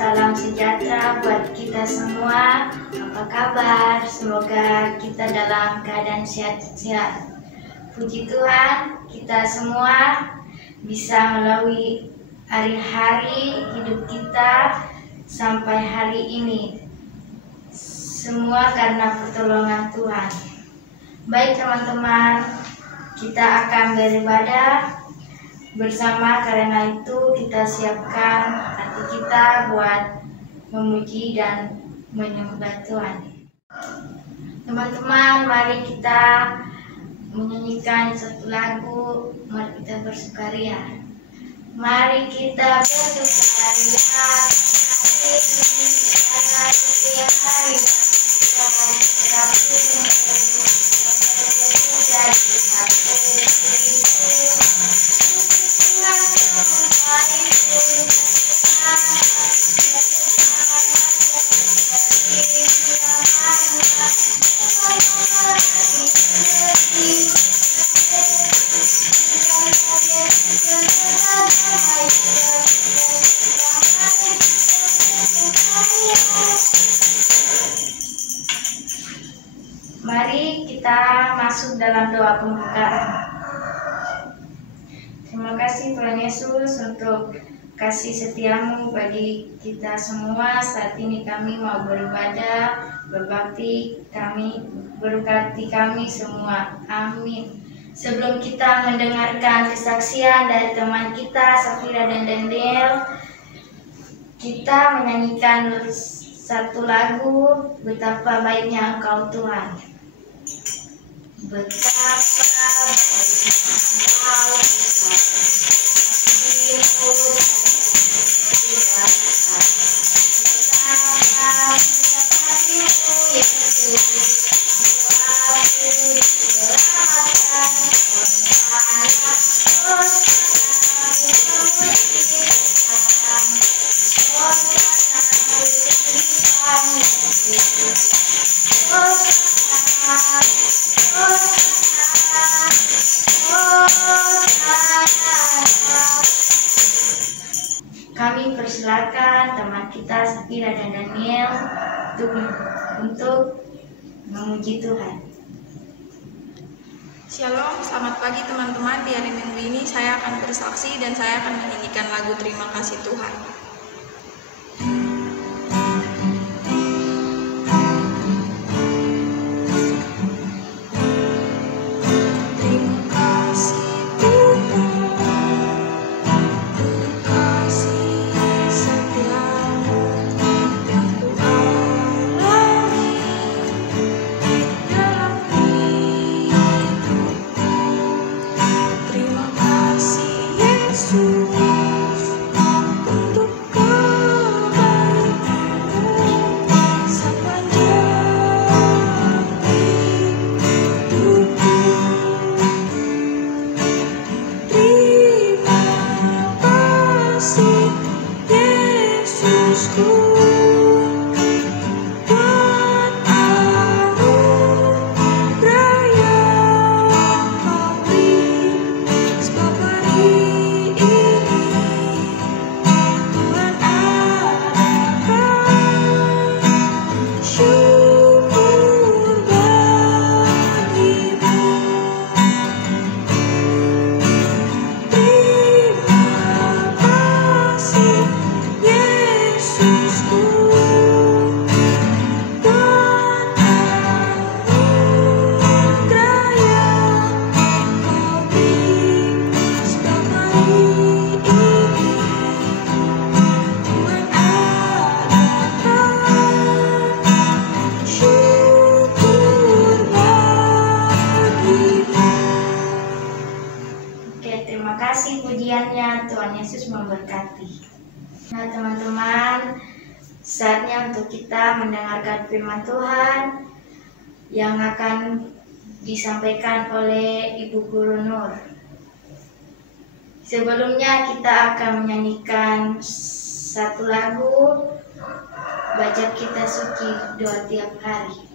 Salam sejahtera buat kita semua. Apa kabar? Semoga kita dalam keadaan sehat-sehat. Puji Tuhan, kita semua bisa melalui hari-hari hidup kita sampai hari ini. Semua karena pertolongan Tuhan. Baik teman-teman, kita akan beribadah bersama, karena itu kita siapkan hati kita buat memuji dan menyembah Tuhan. Teman-teman, mari kita menyanyikan satu lagu. Mari kita bersukaria. Mari kita bersukaria karena dia hari Mari kita masuk dalam doa pembukaan. Terima kasih Tuhan Yesus untuk kasih setiamu bagi kita semua. Saat ini kami mau beribadah, berbakti, kami berkati kami semua. Amin. Sebelum kita mendengarkan kesaksian dari teman kita Safira dan Daniel, kita menyanyikan satu lagu, Betapa Baiknya Engkau Tuhan. Betapa baiknya Engkau Kami persilakan teman kita Safira dan Daniel untuk memuji Tuhan. Shalom, selamat pagi teman-teman. Di hari Minggu ini saya akan bersaksi dan saya akan menyanyikan lagu Terima Kasih Tuhan. Terima kasih pujiannya. Tuhan Yesus memberkati. Nah teman-teman, saatnya untuk kita mendengarkan firman Tuhan yang akan disampaikan oleh Ibu Guru Nur. Sebelumnya kita akan menyanyikan satu lagu, Bacaan Kita Suci Doa Tiap Hari.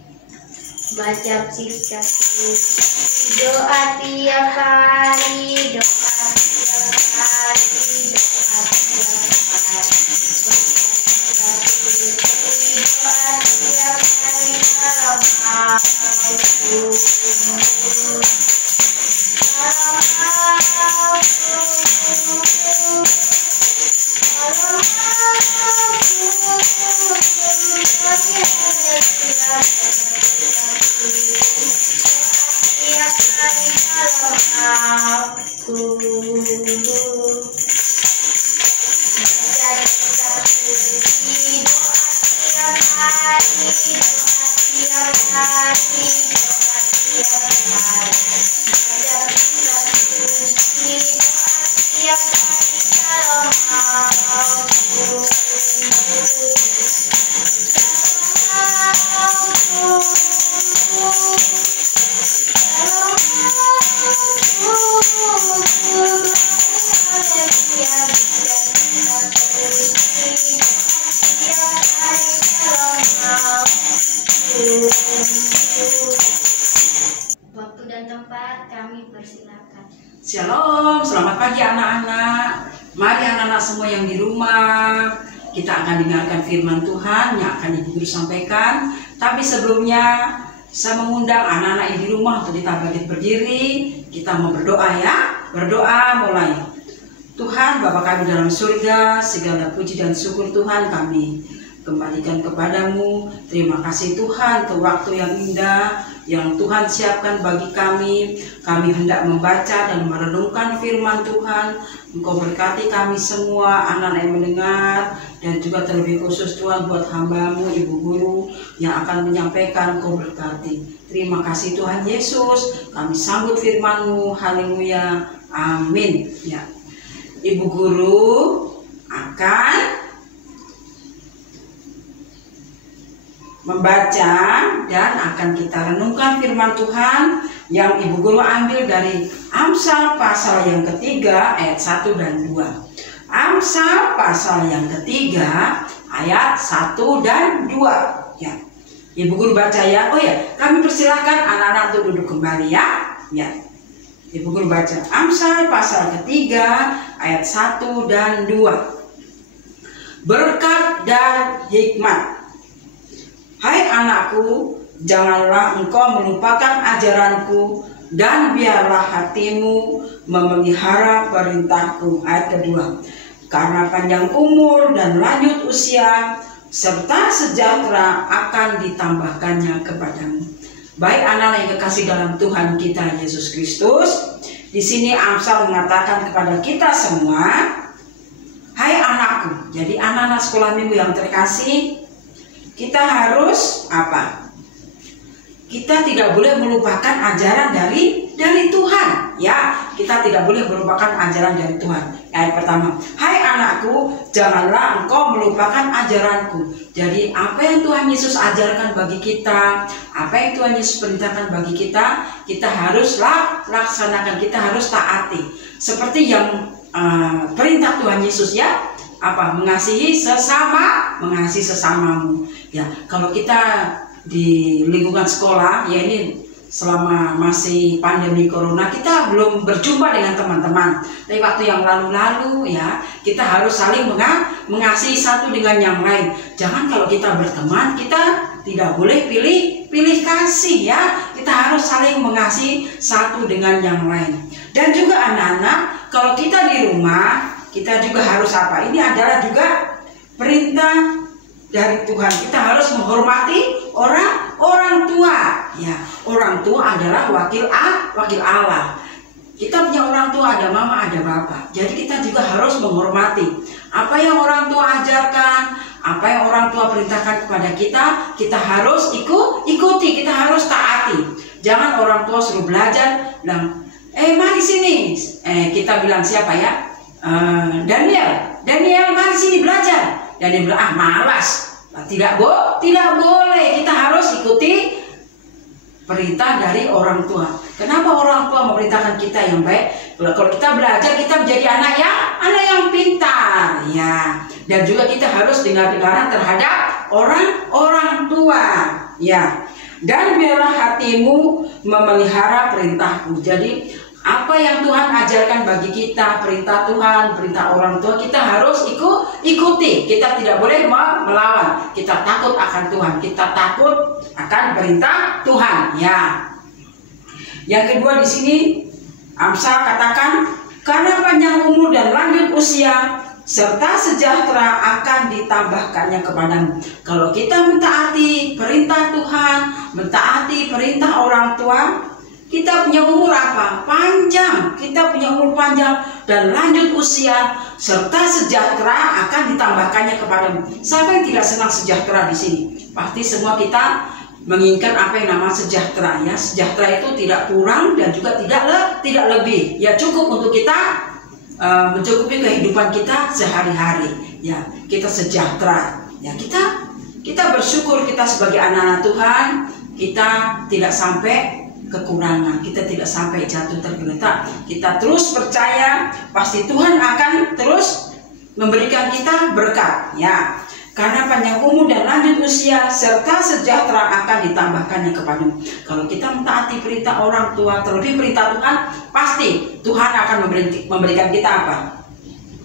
Baca kita suci doa tiap hari, doa tiap hari, doa tiap hari. Waktu dan tempat kami persilakan. Shalom, selamat pagi anak-anak. Mari anak-anak semua yang di rumah, kita akan dengarkan firman Tuhan yang akan Ibu Guru sampaikan. Tapi sebelumnya, saya mengundang anak-anak yang di rumah untuk kita bangkit berdiri. Kita mau berdoa ya. Berdoa mulai. Tuhan, Bapa kami dalam surga, segala puji dan syukur Tuhan kami kembalikan kepadamu. Terima kasih Tuhan untuk waktu yang indah yang Tuhan siapkan bagi kami. Kami hendak membaca dan merenungkan firman Tuhan. Engkau berkati kami semua, anak-anak yang mendengar, dan juga terlebih khusus Tuhan buat hamba-Mu, Ibu Guru yang akan menyampaikan. Engkau berkati. Terima kasih Tuhan Yesus. Kami sambut firman-Mu. Haleluya. Amin. Ya. Ibu Guru akan membaca dan akan kita renungkan firman Tuhan yang Ibu Guru ambil dari Amsal pasal yang ketiga ayat 1 dan 2. Amsal pasal yang ketiga ayat 1 dan 2. Ya. Ibu Guru baca ya. Oh ya, kami persilahkan anak-anak untuk duduk kembali ya. Ya. Ibu Guru baca Amsal pasal ketiga ayat 1 dan 2. Berkat dan hikmat. Hai anakku, janganlah engkau melupakan ajaranku, dan biarlah hatimu memelihara perintahku. Ayat kedua. Karena panjang umur dan lanjut usia, serta sejahtera akan ditambahkannya kepadamu. Baik anak-anak yang kekasih dalam Tuhan kita Yesus Kristus, di sini Amsal mengatakan kepada kita semua, hai anakku. Jadi anak-anak sekolah minggu yang terkasih, kita harus apa? Kita tidak boleh melupakan ajaran dari Tuhan, ya. Kita tidak boleh melupakan ajaran dari Tuhan. Ayat pertama, hai anakku, janganlah engkau melupakan ajaranku. Jadi apa yang Tuhan Yesus ajarkan bagi kita, apa yang Tuhan Yesus perintahkan bagi kita harus laksanakan, kita harus taati. Seperti yang perintah Tuhan Yesus ya, apa? Mengasihi sesamamu. Ya, kalau kita di lingkungan sekolah, ya ini selama masih pandemi corona, kita belum berjumpa dengan teman-teman. Tapi waktu yang lalu-lalu ya, kita harus saling mengasihi satu dengan yang lain. Jangan kalau kita berteman, kita tidak boleh pilih kasih ya. Kita harus saling mengasihi satu dengan yang lain. Dan juga anak-anak, kalau kita di rumah, kita juga harus apa? Ini adalah juga perintah dari Tuhan. Kita harus menghormati orang tua. Ya, orang tua adalah wakil Allah. Kita punya orang tua, ada mama, ada bapak. Jadi kita juga harus menghormati apa yang orang tua ajarkan, apa yang orang tua perintahkan kepada kita harus ikuti, kita harus taati. Jangan orang tua suruh belajar, bilang, mari sini. Kita bilang siapa ya? Daniel, mari sini belajar. Dan dia bilang, malas. Tidak boleh. Kita harus ikuti perintah dari orang tua. Kenapa orang tua memerintahkan kita yang baik? Kalau kita belajar, kita menjadi anak yang pintar, ya. Dan juga kita harus dengar-dengaran terhadap orang tua, ya. Dan biarlah hatimu memelihara perintahku. Jadi apa yang Tuhan ajarkan bagi kita, perintah Tuhan, perintah orang tua, kita harus ikuti. Kita tidak boleh melawan. Kita takut akan Tuhan, kita takut akan perintah Tuhan, ya. Yang kedua di sini Amsal katakan, karena panjang umur dan lanjut usia, serta sejahtera akan ditambahkannya kepadamu. Kalau kita mentaati perintah Tuhan, mentaati perintah orang tua, kita punya umur apa? Panjang. Kita punya umur panjang dan lanjut usia, serta sejahtera akan ditambahkannya kepadamu. Siapa yang tidak senang sejahtera di sini? Pasti semua kita menginginkan apa yang nama sejahtera, ya. Sejahtera itu tidak kurang dan juga tidak lebih. Ya, cukup untuk kita mencukupi kehidupan kita sehari-hari, ya. Kita sejahtera, ya. Kita bersyukur kita sebagai anak-anak Tuhan, kita tidak sampai kekurangan, kita tidak sampai jatuh tergeletak. Kita terus percaya pasti Tuhan akan terus memberikan kita berkat, ya. Karena panjang umur dan lanjut usia serta sejahtera akan ditambahkannya kepadamu. Kalau kita mentaati perintah orang tua, terlebih perintah Tuhan, pasti Tuhan akan memberikan kita apa?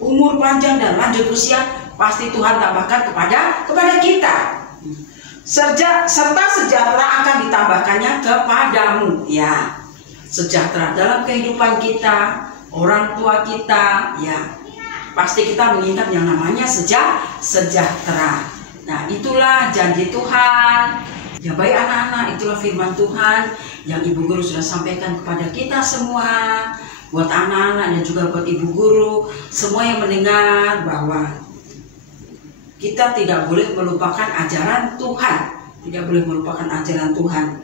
Umur panjang dan lanjut usia, pasti Tuhan tambahkan kepada kita. Serta sejahtera akan ditambahkannya kepadamu, ya. Sejahtera dalam kehidupan kita, orang tua kita, ya. Pasti kita mengingat yang namanya sejahtera. Nah, itulah janji Tuhan. Ya baik anak-anak, itulah firman Tuhan yang Ibu Guru sudah sampaikan kepada kita semua. Buat anak-anak dan juga buat Ibu Guru, semua yang mendengar bahwa kita tidak boleh melupakan ajaran Tuhan. Tidak boleh melupakan ajaran Tuhan.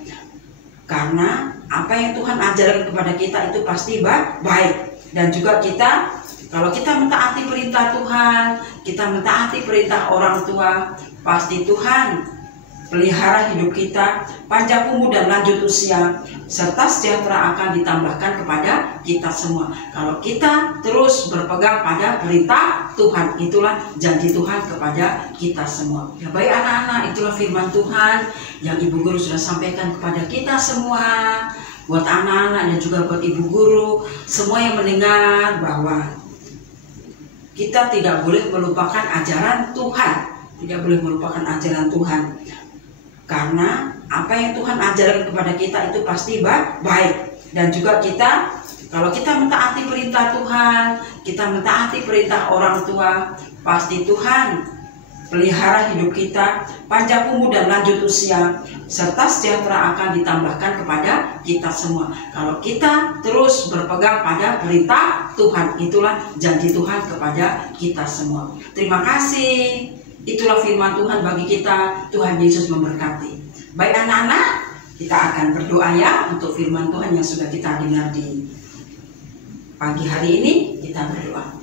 Karena apa yang Tuhan ajarkan kepada kita itu pasti baik. Dan juga kalau kita mentaati perintah Tuhan, kita mentaati perintah orang tua, pasti Tuhan pelihara hidup kita, panjang umur dan lanjut usia, serta sejahtera akan ditambahkan kepada kita semua. Kalau kita terus berpegang pada perintah Tuhan, itulah janji Tuhan kepada kita semua. Ya baik anak-anak, itulah firman Tuhan yang Ibu Guru sudah sampaikan kepada kita semua. Buat anak-anak dan juga buat Ibu Guru, semua yang mendengar bahwa kita tidak boleh melupakan ajaran Tuhan. Tidak boleh melupakan ajaran Tuhan. Karena apa yang Tuhan ajarkan kepada kita itu pasti baik. Dan juga kalau kita mentaati perintah Tuhan, kita mentaati perintah orang tua, pasti Tuhan pelihara hidup kita, panjang umur dan lanjut usia, serta sejahtera akan ditambahkan kepada kita semua. Kalau kita terus berpegang pada perintah Tuhan, itulah janji Tuhan kepada kita semua. Terima kasih. Itulah firman Tuhan bagi kita. Tuhan Yesus memberkati. Baik anak-anak, kita akan berdoa ya untuk firman Tuhan yang sudah kita dengar di pagi hari ini. Kita berdoa.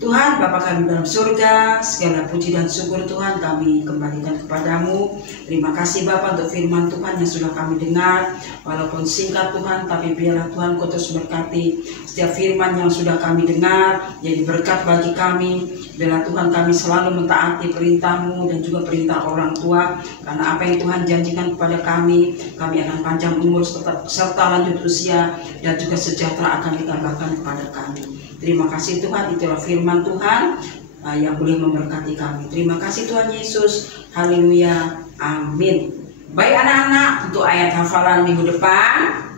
Tuhan, Bapa kami dalam surga, segala puji dan syukur Tuhan kami kembalikan kepadamu. Terima kasih Bapa untuk firman Tuhan yang sudah kami dengar. Walaupun singkat Tuhan, tapi biarlah Tuhan Kau terus berkati setiap firman yang sudah kami dengar, jadi berkat bagi kami. Biarlah Tuhan kami selalu mentaati perintah-Mu dan juga perintah orang tua. Karena apa yang Tuhan janjikan kepada kami akan panjang umur serta lanjut usia, dan juga sejahtera akan ditambahkan kepada kami. Terima kasih Tuhan, itulah firman Tuhan yang boleh memberkati kami. Terima kasih Tuhan Yesus. Haleluya. Amin. Baik anak-anak, untuk ayat hafalan minggu depan,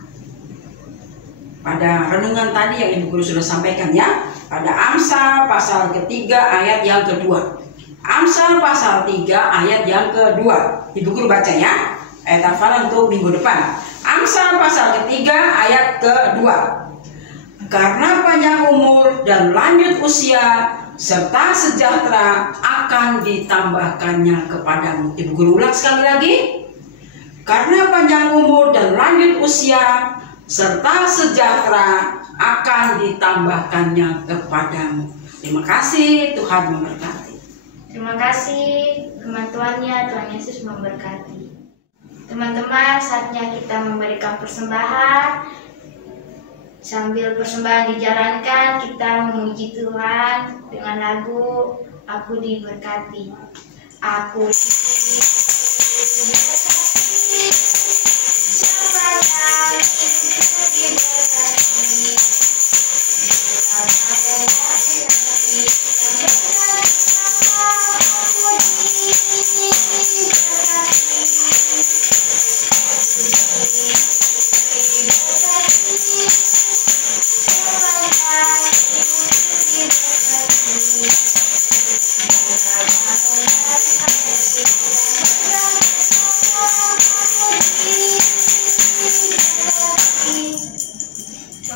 pada renungan tadi yang Ibu Guru sudah sampaikan ya, pada Amsal pasal ketiga ayat yang kedua. Amsal pasal 3 ayat yang kedua. Ibu Guru baca ya, ayat hafalan untuk minggu depan. Amsal pasal ketiga ayat kedua. Karena panjang umur dan lanjut usia serta sejahtera akan ditambahkannya kepadamu. Ibu Guru ulang sekali lagi. Karena panjang umur dan lanjut usia serta sejahtera akan ditambahkannya kepadamu. Terima kasih, Tuhan memberkati. Terima kasih, Tuhan Yesus memberkati. Teman-teman, saatnya kita memberikan persembahan. Sambil persembahan dijalankan, kita memuji Tuhan dengan lagu Aku Diberkati. Aku diberkati, siapa yang diberkati? Aku diberkati.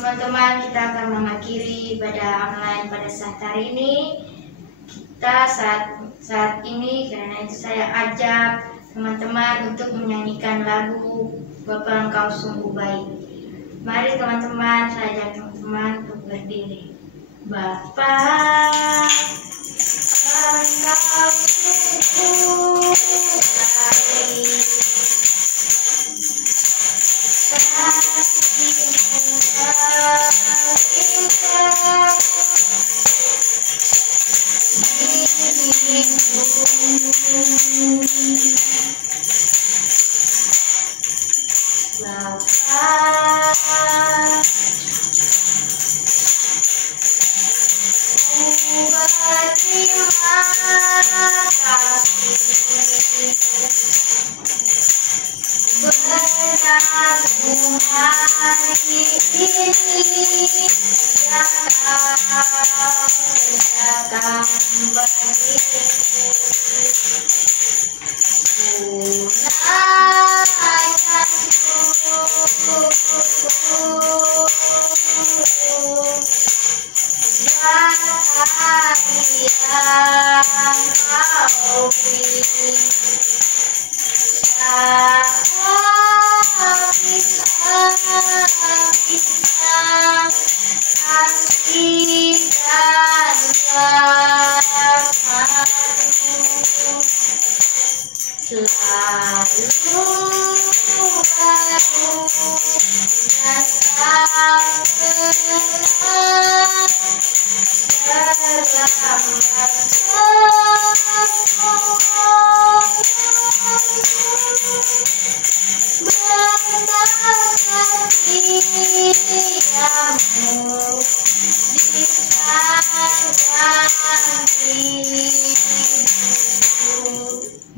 teman-teman, kita akan mengakhiri ibadah online pada saat hari ini. Kita saat ini, karena itu saya ajak teman-teman untuk menyanyikan lagu Bapa Engkau Sungguh Baik. Mari teman-teman, saya ajak teman-teman untuk berdiri. Bapa Engkau sungguh baik,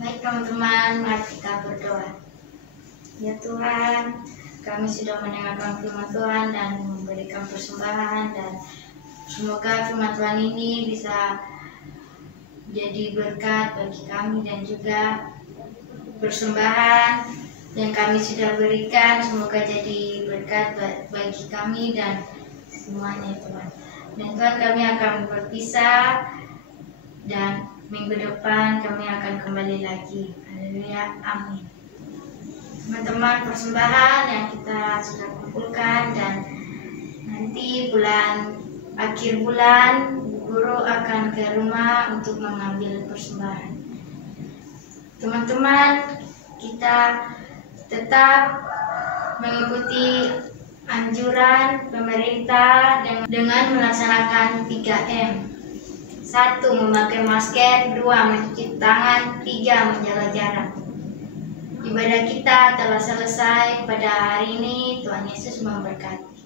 Baik teman-teman, mari kita berdoa. Ya Tuhan, kami sudah mendengarkan firman Tuhan dan memberikan persembahan, dan semoga firman Tuhan ini bisa jadi berkat bagi kami dan juga persembahan yang kami sudah berikan, semoga jadi berkat bagi kami dan semuanya Tuhan. Dan Tuhan, kami akan berpisah dan minggu depan kami akan kembali lagi. Haleluya, amin. Teman-teman, persembahan yang kita sudah kumpulkan, dan nanti akhir bulan guru akan ke rumah untuk mengambil persembahan. Teman-teman, kita tetap mengikuti anjuran pemerintah dengan melaksanakan 3M. 1. Memakai masker, 2. Mencuci tangan, 3. menjaga jarak. Ibadah kita telah selesai pada hari ini. Tuhan Yesus memberkati.